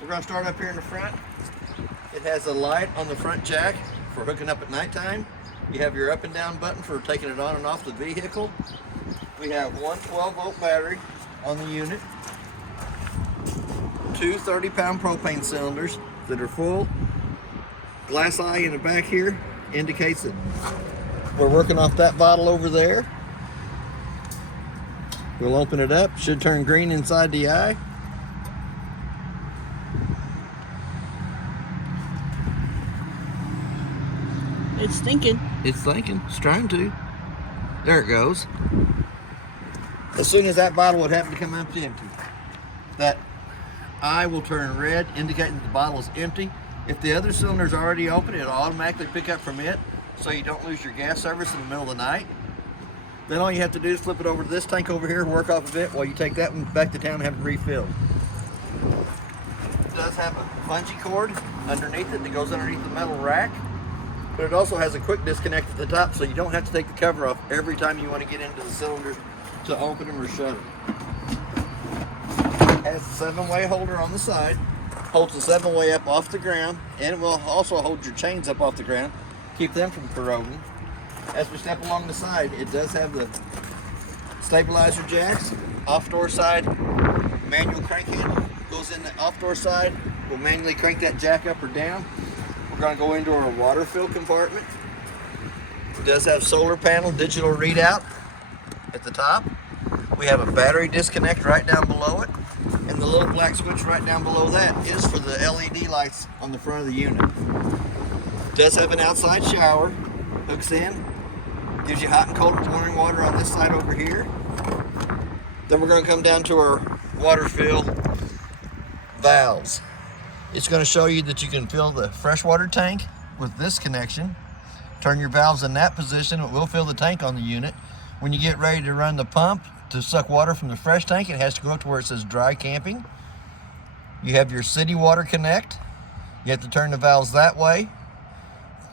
We're going to start up here in the front. It has a light on the front jack for hooking up at nighttime. You have your up and down button for taking it on and off the vehicle. We have one 12-volt battery on the unit, two 30-pound propane cylinders that are full. Glass eye in the back here indicates that we're working off that bottle over there. We'll open it up, should turn green inside the eye. It's thinking. It's thinking, it's trying to. There it goes. As soon as that bottle would happen to come empty, that eye will turn red, indicating that the bottle is empty. If the other cylinder is already open, it'll automatically pick up from it, so you don't lose your gas service in the middle of the night. Then all you have to do is flip it over to this tank over here, work off of it, while you take that one back to town and have it refilled. It does have a bungee cord underneath it that goes underneath the metal rack. But it also has a quick disconnect at the top, so you don't have to take the cover off every time you want to get into the cylinders to open them or shut them. It has a 7-way holder on the side, holds the 7-way up off the ground, and it will also hold your chains up off the ground, keep them from corroding. As we step along the side, it does have the stabilizer jacks, off-door side, manual crank handle goes in the off-door side. We'll manually crank that jack up or down. We're going to go into our water fill compartment. It does have solar panel digital readout at the top. We have a battery disconnect right down below it, and the little black switch right down below that is for the LED lights on the front of the unit. It does have an outside shower, hooks in, gives you hot and cold pouring water on this side over here. Then we're going to come down to our water fill valves. It's going to show you that you can fill the freshwater tank with this connection. Turn your valves in that position. It will fill the tank on the unit. When you get ready to run the pump to suck water from the fresh tank, it has to go up to where it says dry camping. You have your city water connect. You have to turn the valves that way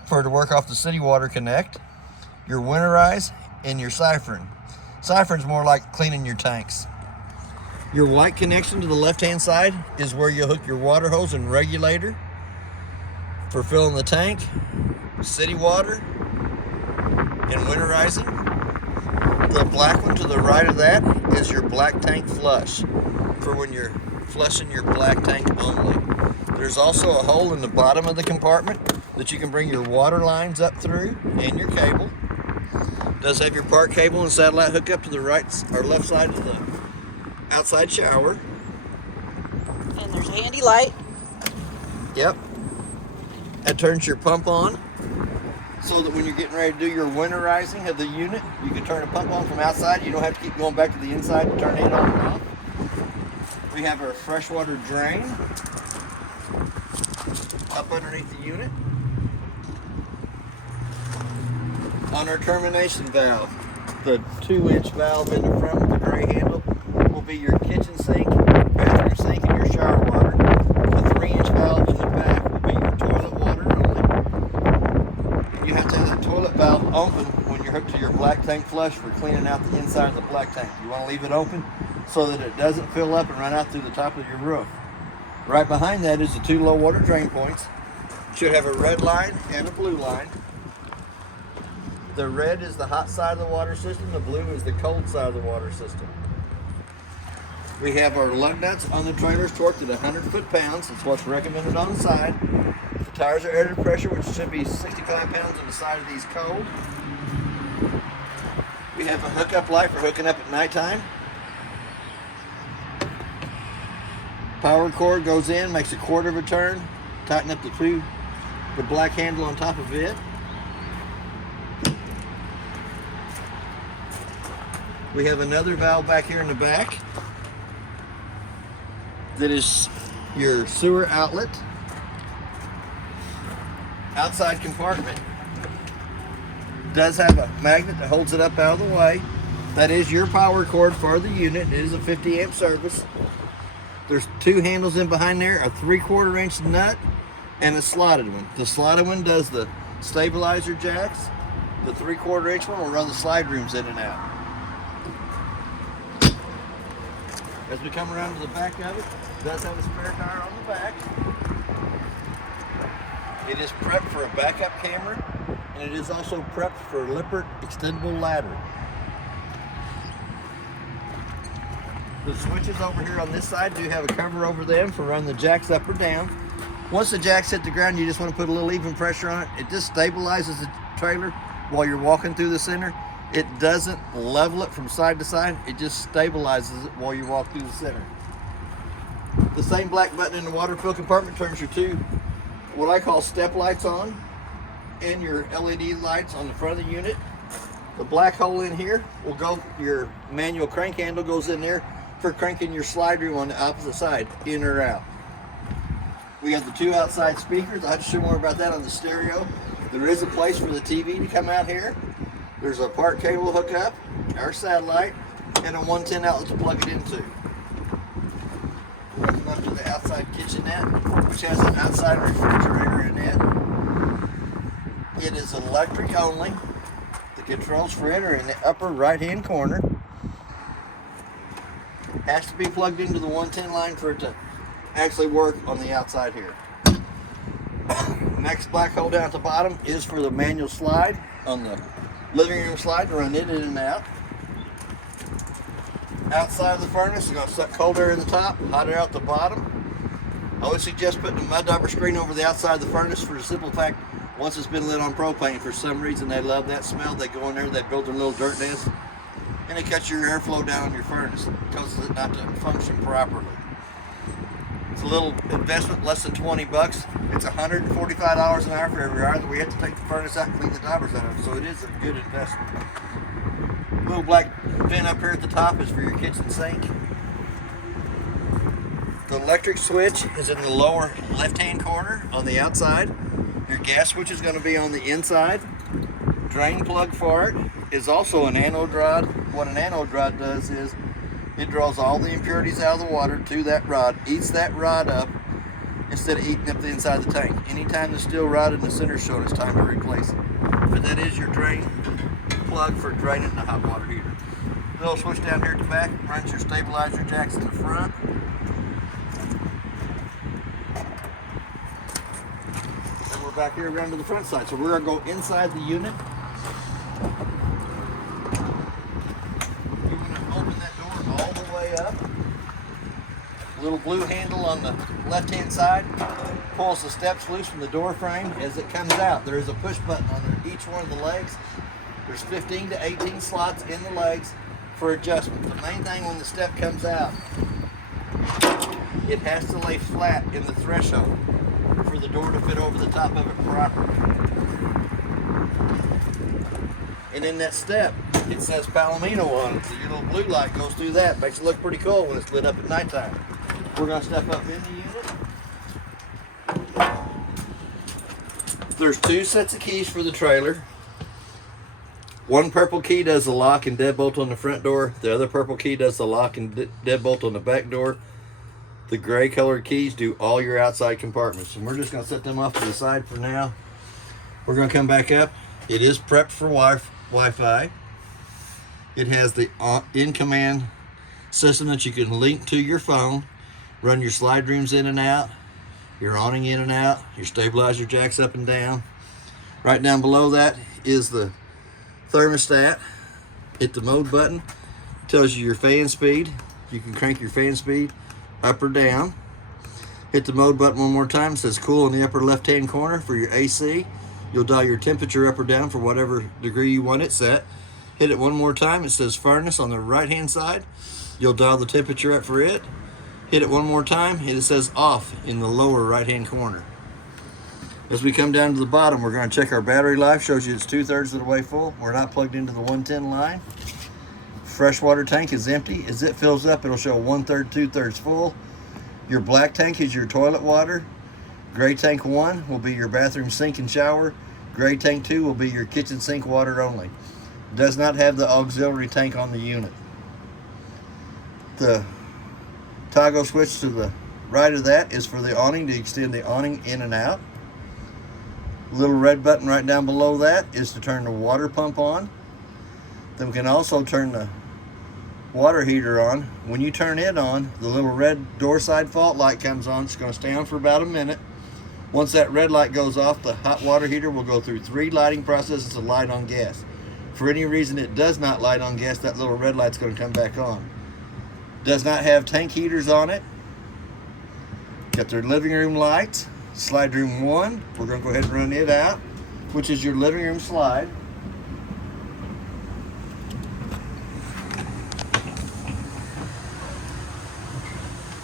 for it to work off the city water connect. Your winterize and your siphon. Siphon's more like cleaning your tanks. Your white connection to the left-hand side is where you hook your water hose and regulator for filling the tank, city water, and winterizing. The black one to the right of that is your black tank flush for when you're flushing your black tank only. There's also a hole in the bottom of the compartment that you can bring your water lines up through and your cable. It does have your park cable and satellite hook up to the right or left side of the outside shower. And there's a handy light. Yep. That turns your pump on so that when you're getting ready to do your winterizing of the unit, you can turn the pump on from outside. You don't have to keep going back to the inside to turn it on and off. We have our freshwater drain up underneath the unit. On our termination valve, the 2-inch valve in the front with the gray handle will be your kitchen sink, bathroom sink, and your shower water. The 3-inch valve in the back will be your toilet water only. And you have to have that toilet valve open when you're hooked to your black tank flush for cleaning out the inside of the black tank. You want to leave it open so that it doesn't fill up and run out through the top of your roof. Right behind that is the 2 low water drain points. Should have a red line and a blue line. The red is the hot side of the water system, the blue is the cold side of the water system. We have our lug nuts on the trailers torqued at 100 foot-pounds. That's what's recommended on the side. The tires are air to pressure, which should be 65 pounds on the side of these cold. We have a hookup light for hooking up at nighttime. Power cord goes in, makes a quarter of a turn, tighten up the black handle on top of it. We have another valve back here in the back that is your sewer outlet. Outside compartment does have a magnet that holds it up out of the way. That is your power cord for the unit. It is a 50 amp service. There's 2 handles in behind there, a 3/4 inch nut and a slotted one. The slotted one does the stabilizer jacks. The 3/4 inch one will run the slide rooms in and out. As we come around to the back of it, It does have a spare tire on the back. It is prepped for a backup camera, and it is also prepped for a Lippert extendable ladder. The switches over here on this side do have a cover over them for running the jacks up or down. Once the jacks hit the ground, you just want to put a little even pressure on it. It just stabilizes the trailer while you're walking through the center. It doesn't level it from side to side. It just stabilizes it while you walk through the center. The same black button in the water fill compartment turns your two, what I call step lights on, and your LED lights on the front of the unit. The black hole in here will go, your manual crank handle goes in there for cranking your slide room on the opposite side, in or out. We have the two outside speakers. I'll show you more about that on the stereo. There is a place for the TV to come out here. There's a part cable hookup, our satellite, and a 110 outlet to plug it into. We're going up to the outside kitchenette, which has an outside refrigerator in it. It is electric only. The controls for it are in the upper right-hand corner. Has to be plugged into the 110 line for it to actually work on the outside here. Next black hole down at the bottom is for the manual slide on the living room slide to run it in and out. Outside of the furnace, you're going to suck cold air in the top, hot air out the bottom. I always suggest putting a mud dauber screen over the outside of the furnace for the simple fact, once it's been lit on propane, for some reason they love that smell. They go in there, they build their little dirt nest, and it cuts your airflow down on your furnace. It causes it not to function properly. It's a little investment, less than 20 bucks. It's $145 an hour for every hour that we have to take the furnace out and clean the daubers out of it, so it is a good investment. Little black vent up here at the top is for your kitchen sink. The electric switch is in the lower left-hand corner on the outside. Your gas switch is going to be on the inside. Drain plug for it is also an anode rod. What an anode rod does is it draws all the impurities out of the water to that rod, eats that rod up instead of eating up the inside of the tank. Anytime the steel rod in the center is shown, it's time to replace it. But that is your drain plug for draining the hot water heater. Little switch down here at the back runs your stabilizer jacks in the front. And we're back here around to the front side. So we're going to go inside the unit. You're going to open that door all the way up. Little blue handle on the left-hand side pulls the steps loose from the door frame. As it comes out, there is a push button on each one of the legs. There's 15 to 18 slots in the legs for adjustment. The main thing when the step comes out, it has to lay flat in the threshold for the door to fit over the top of it properly. And in that step, it says Palomino on it. So your little blue light goes through that. Makes it look pretty cool when it's lit up at nighttime. We're going to step up in the unit. There's two sets of keys for the trailer. One purple key does the lock and deadbolt on the front door. The other purple key does the lock and deadbolt on the back door. The gray colored keys do all your outside compartments. And we're just going to set them off to the side for now. We're going to come back up. It is prepped for Wi-Fi. It has the in-command system that you can link to your phone, run your slide rooms in and out, your awning in and out, your stabilizer jacks up and down. Right down below that is the thermostat. Hit the mode button, tells you your fan speed. You can crank your fan speed up or down. Hit the mode button one more time. It says cool in the upper left hand corner for your AC. You'll dial your temperature up or down for whatever degree you want it set. Hit it one more time. It says furnace on the right hand side. You'll dial the temperature up for it. Hit it one more time. It says off in the lower right hand corner. As we come down to the bottom, we're going to check our battery life. Shows you it's 2/3 of the way full. We're not plugged into the 110 line. Freshwater tank is empty. As it fills up, it'll show 1/3, 2/3 full. Your black tank is your toilet water. Gray tank 1 will be your bathroom sink and shower. Gray tank 2 will be your kitchen sink water only. Does not have the auxiliary tank on the unit. The toggle switch to the right of that is for the awning, to extend the awning in and out. Little red button right down below that is to turn the water pump on. Then we can also turn the water heater on. When you turn it on, the little red door side fault light comes on. It's going to stay on for about a minute. Once that red light goes off, the hot water heater will go through 3 lighting processes to light on gas. For any reason it does not light on gas, that little red light's going to come back on. Does not have tank heaters on it. Got their living room lights. Slide room 1, we're going to go ahead and run it out, which is your living room slide.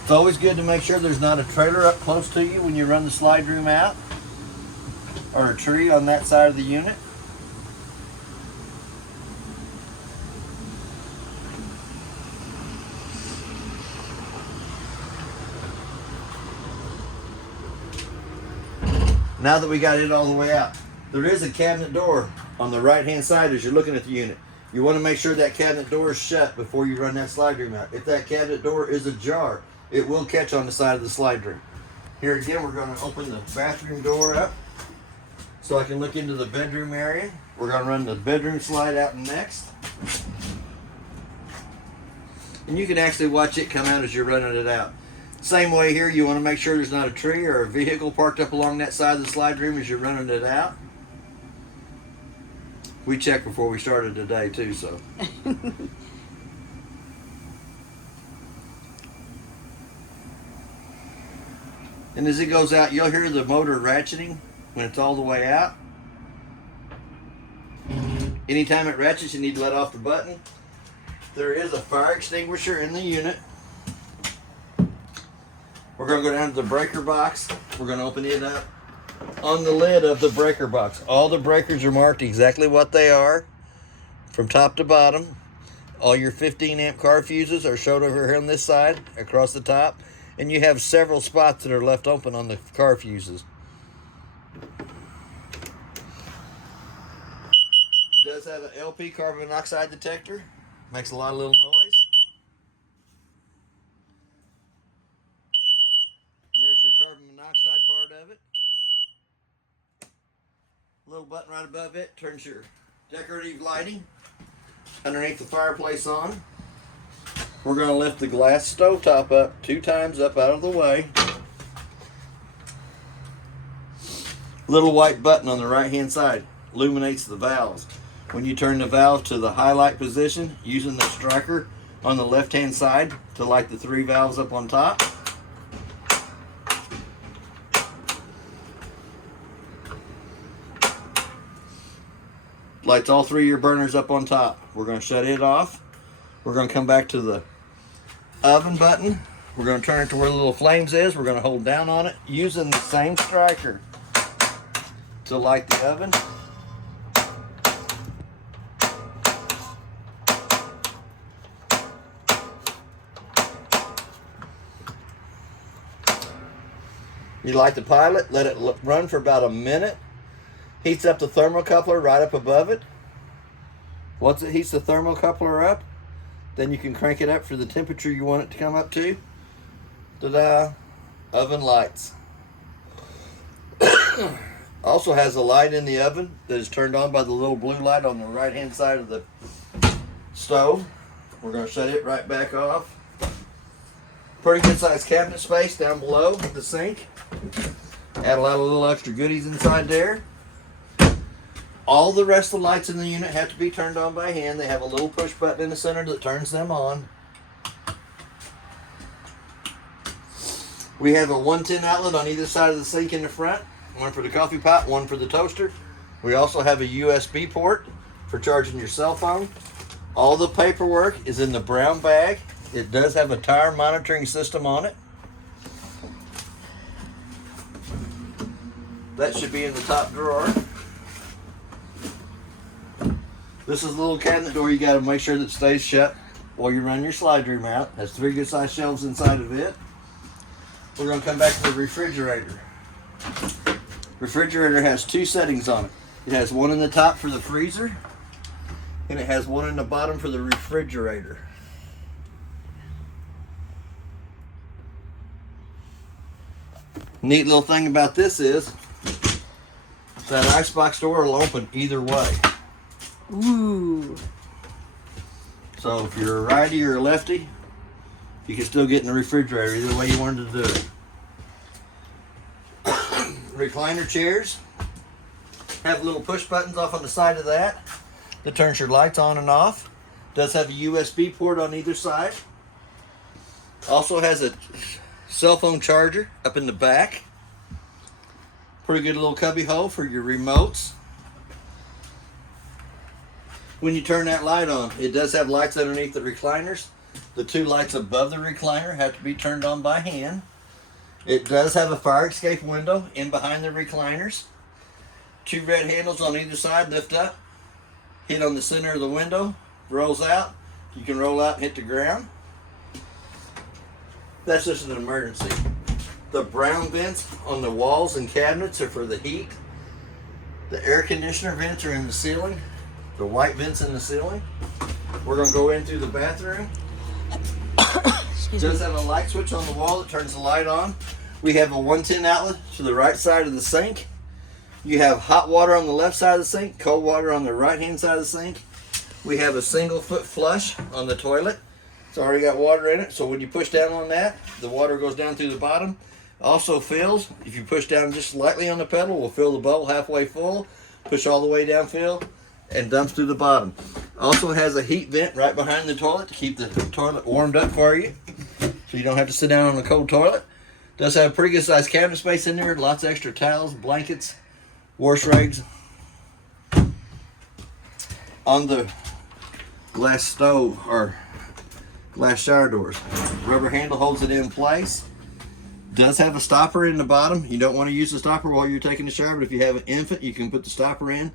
It's always good to make sure there's not a trailer up close to you when you run the slide room out, or a tree on that side of the unit. Now that we got it all the way out, there is a cabinet door on the right hand side as you're looking at the unit. You want to make sure that cabinet door is shut before you run that slide room out. If that cabinet door is ajar, it will catch on the side of the slide room. Here again, we're going to open the bathroom door up so I can look into the bedroom area. We're going to run the bedroom slide out next. And you can actually watch it come out as you're running it out. Same way here, you want to make sure there's not a tree or a vehicle parked up along that side of the slide room as you're running it out. We checked before we started today too, so. And as it goes out, you'll hear the motor ratcheting when it's all the way out. Anytime it ratchets, you need to let off the button. There is a fire extinguisher in the unit. We're going to go down to the breaker box. We're going to open it up. On the lid of the breaker box, all the breakers are marked exactly what they are from top to bottom. All your 15 amp car fuses are shown over here on this side across the top, and you have several spots that are left open on the car fuses. It does have an LP carbon monoxide detector. Makes a lot of little noise. There's your carbon monoxide part of it. Little button right above it turns your decorative lighting underneath the fireplace on. We're going to lift the glass stovetop up 2 times up out of the way. Little white button on the right hand side illuminates the valves. When you turn the valve to the highlight position, using the striker on the left hand side to light the 3 valves up on top. Lights all 3 of your burners up on top. We're going to shut it off. We're going to come back to the oven button. We're going to turn it to where the little flames is. We're going to hold down on it using the same striker to light the oven. You light the pilot, let it run for about a minute. Heats up the thermocoupler right up above it. Once it heats the thermocoupler up, then you can crank it up for the temperature you want it to come up to. Ta-da! Oven lights. Also has a light in the oven that is turned on by the little blue light on the right hand side of the stove. We're going to shut it right back off. Pretty good sized cabinet space down below the sink. Add a lot of little extra goodies inside there. All the rest of the lights in the unit have to be turned on by hand. They have a little push button in the center that turns them on. We have a 110 outlet on either side of the sink in the front. One for the coffee pot, one for the toaster. We also have a USB port for charging your cell phone. All the paperwork is in the brown bag. It does have a tire monitoring system on it. That should be in the top drawer. This is a little cabinet door you got to make sure that stays shut while you run your slide room out. Has 3 good sized shelves inside of it. We're going to come back to the refrigerator. Refrigerator has 2 settings on it. It has one in the top for the freezer, and it has one in the bottom for the refrigerator. Neat little thing about this is that icebox door will open either way. Ooh. So if you're a righty or a lefty, you can still get in the refrigerator either way you wanted to do it. Recliner chairs have little push buttons off on the side of that turns your lights on and off. Does have a USB port on either side. Also has a cell phone charger up in the back. Pretty good little cubby hole for your remotes. When you turn that light on, it does have lights underneath the recliners. The two lights above the recliner have to be turned on by hand. It does have a fire escape window in behind the recliners. Two red handles on either side lift up, hit on the center of the window, rolls out. You can roll out and hit the ground. That's just an emergency. The brown vents on the walls and cabinets are for the heat. The air conditioner vents are in the ceiling. The white vents in the ceiling. We're going to go in through the bathroom. It does have a light switch on the wall that turns the light on. We have a 110 outlet to the right side of the sink. You have hot water on the left side of the sink, cold water on the right hand side of the sink. We have a single foot flush on the toilet. It's already got water in it, so when you push down on that, the water goes down through the bottom. Also fills, if you push down just slightly on the pedal, will fill the bowl halfway full, push all the way down, fill, and dumps through the bottom. Also has a heat vent right behind the toilet to keep the toilet warmed up for you, so you don't have to sit down on a cold toilet. Does have pretty good sized cabinet space in there, lots of extra towels, blankets, wash rags. On the glass stove or glass shower doors, rubber handle holds it in place. Does have a stopper in the bottom. You don't want to use the stopper while you're taking the shower, but if you have an infant, you can put the stopper in,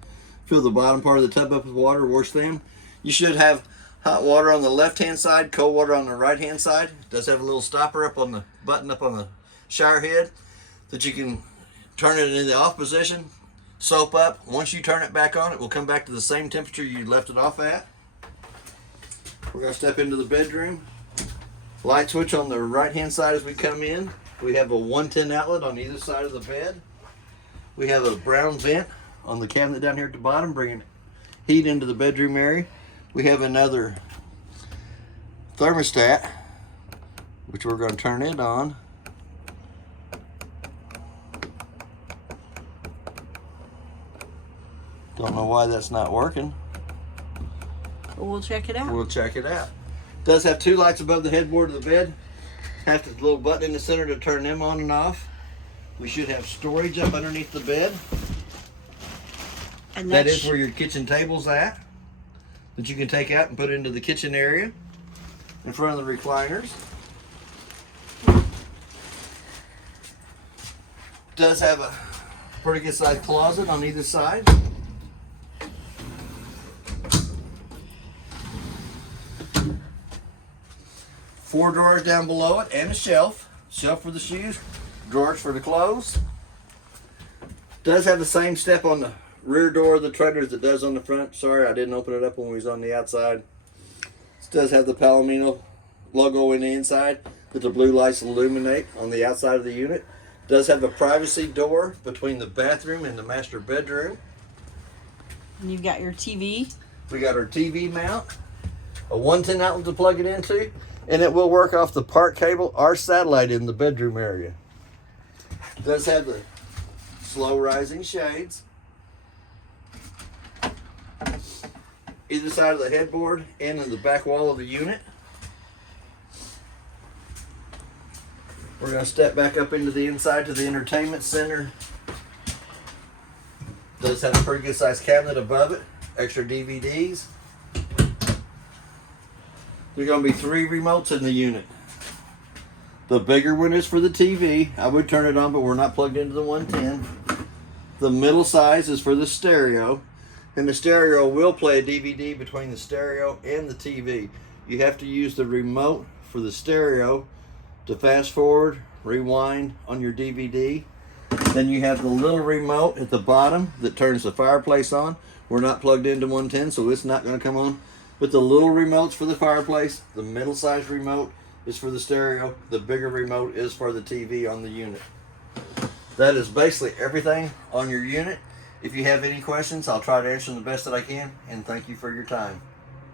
fill the bottom part of the tub up with water, wash them. You should have hot water on the left hand side, cold water on the right hand side. Does have a little stopper up on the button up on the shower head that you can turn it in the off position, soap up. Once you turn it back on, it will come back to the same temperature you left it off at. We're going to step into the bedroom. Light switch on the right hand side as we come in. We have a 110 outlet on either side of the bed. We have a brown vent on the cabinet down here at the bottom, bringing heat into the bedroom area. We have another thermostat, which we're going to turn it on. Don't know why that's not working. We'll check it out. We'll check it out. Does have two lights above the headboard of the bed. Have the little button in the center to turn them on and off. We should have storage up underneath the bed. And that is where your kitchen table's at, that you can take out and put into the kitchen area in front of the recliners. Does have a pretty good sized closet on either side. Four drawers down below it and a shelf. Shelf for the shoes, drawers for the clothes. Does have the same step on the rear door of the trailer as it does on the front. Sorry, I didn't open it up when we was on the outside. This does have the Palomino logo in the inside that the blue lights illuminate on the outside of the unit. Does have a privacy door between the bathroom and the master bedroom. And you've got your TV. We got our TV mount, a 110 outlet to plug it into, and it will work off the park cable or satellite in the bedroom area. It does have the slow rising shades. Either side of the headboard and in the back wall of the unit. We're going to step back up into the inside to the entertainment center. Does have a pretty good sized cabinet above it. Extra DVDs. There's going to be 3 remotes in the unit. The bigger one is for the TV. I would turn it on, but we're not plugged into the 110. The middle size is for the stereo. And the stereo will play a DVD between the stereo and the TV. You have to use the remote for the stereo to fast forward, rewind on your DVD. Then you have the little remote at the bottom that turns the fireplace on. We're not plugged into 110, so it's not going to come on. But the little remote's for the fireplace. The middle size remote is for the stereo. The bigger remote is for the TV on the unit. That is basically everything on your unit. If you have any questions, I'll try to answer them the best that I can, and thank you for your time.